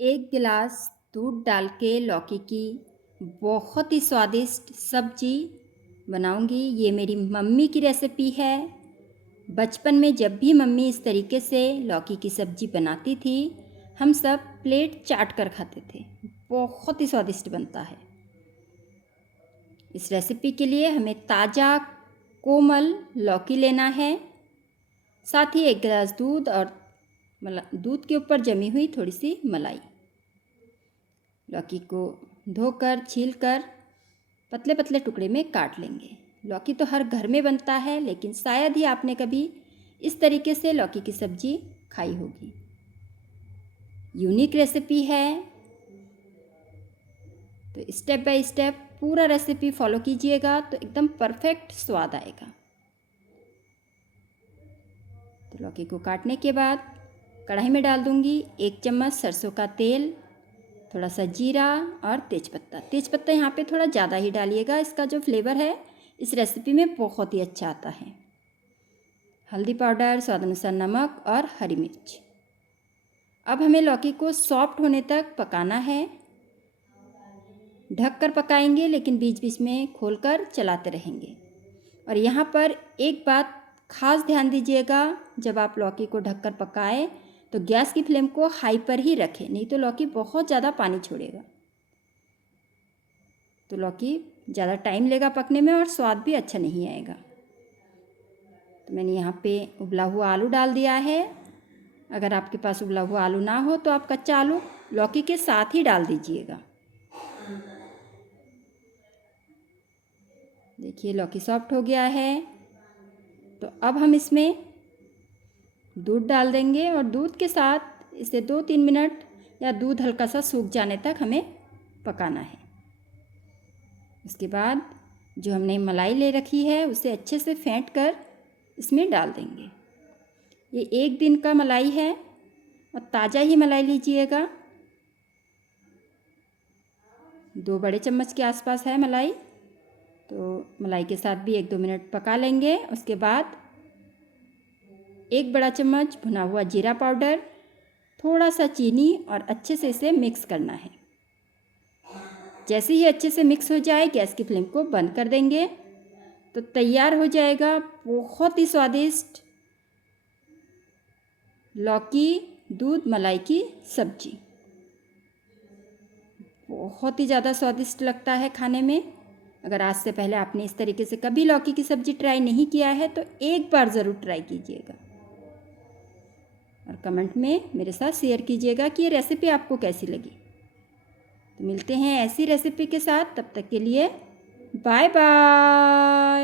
1 गिलास दूध डाल के लौकी की बहुत ही स्वादिष्ट सब्जी बनाऊंगी। ये मेरी मम्मी की रेसिपी है। बचपन में जब भी मम्मी इस तरीके से लौकी की सब्जी बनाती थी, हम सब प्लेट चाट कर खाते थे। बहुत ही स्वादिष्ट बनता है। इस रेसिपी के लिए हमें ताज़ा कोमल लौकी लेना है, साथ ही 1 गिलास दूध और दूध के ऊपर जमी हुई थोड़ी सी मलाई। लौकी को धोकर छीलकर पतले पतले टुकड़े में काट लेंगे। लौकी तो हर घर में बनता है, लेकिन शायद ही आपने कभी इस तरीके से लौकी की सब्जी खाई होगी। यूनिक रेसिपी है, तो स्टेप बाय स्टेप पूरा रेसिपी फॉलो कीजिएगा तो एकदम परफेक्ट स्वाद आएगा। तो लौकी को काटने के बाद कढ़ाई में डाल दूंगी 1 चम्मच सरसों का तेल, थोड़ा सा जीरा और तेज़पत्ता। तेज़पत्ता यहाँ पे थोड़ा ज़्यादा ही डालिएगा, इसका जो फ्लेवर है इस रेसिपी में बहुत ही अच्छा आता है। हल्दी पाउडर, स्वाद अनुसार नमक और हरी मिर्च। अब हमें लौकी को सॉफ्ट होने तक पकाना है। ढककर पकाएंगे, लेकिन बीच बीच में खोलकर चलाते रहेंगे। और यहाँ पर एक बात खास ध्यान दीजिएगा, जब आप लौकी को ढककर पकाएं तो गैस की फ्लेम को हाई पर ही रखें, नहीं तो लौकी बहुत ज़्यादा पानी छोड़ेगा। तो लौकी ज़्यादा टाइम लेगा पकने में और स्वाद भी अच्छा नहीं आएगा। तो मैंने यहाँ पे उबला हुआ आलू डाल दिया है। अगर आपके पास उबला हुआ आलू ना हो तो आप कच्चा आलू लौकी के साथ ही डाल दीजिएगा। देखिए लौकी सॉफ्ट हो गया है। तो अब हम इसमें दूध डाल देंगे और दूध के साथ इसे 2-3 मिनट या दूध हल्का सा सूख जाने तक हमें पकाना है। उसके बाद जो हमने मलाई ले रखी है उसे अच्छे से फेंट कर इसमें डाल देंगे। ये 1 दिन का मलाई है और ताज़ा ही मलाई लीजिएगा। 2 बड़े चम्मच के आसपास है मलाई। तो मलाई के साथ भी 1-2 मिनट पका लेंगे। उसके बाद 1 बड़ा चम्मच भुना हुआ जीरा पाउडर, थोड़ा सा चीनी और अच्छे से इसे मिक्स करना है। जैसे ही अच्छे से मिक्स हो जाए गैस की फ्लेम को बंद कर देंगे तो तैयार हो जाएगा बहुत ही स्वादिष्ट लौकी दूध मलाई की सब्जी। बहुत ही ज़्यादा स्वादिष्ट लगता है खाने में। अगर आज से पहले आपने इस तरीके से कभी लौकी की सब्जी ट्राई नहीं किया है तो एक बार ज़रूर ट्राई कीजिएगा और कमेंट में मेरे साथ शेयर कीजिएगा कि ये रेसिपी आपको कैसी लगी। तो मिलते हैं ऐसी रेसिपी के साथ, तब तक के लिए बाय बाय।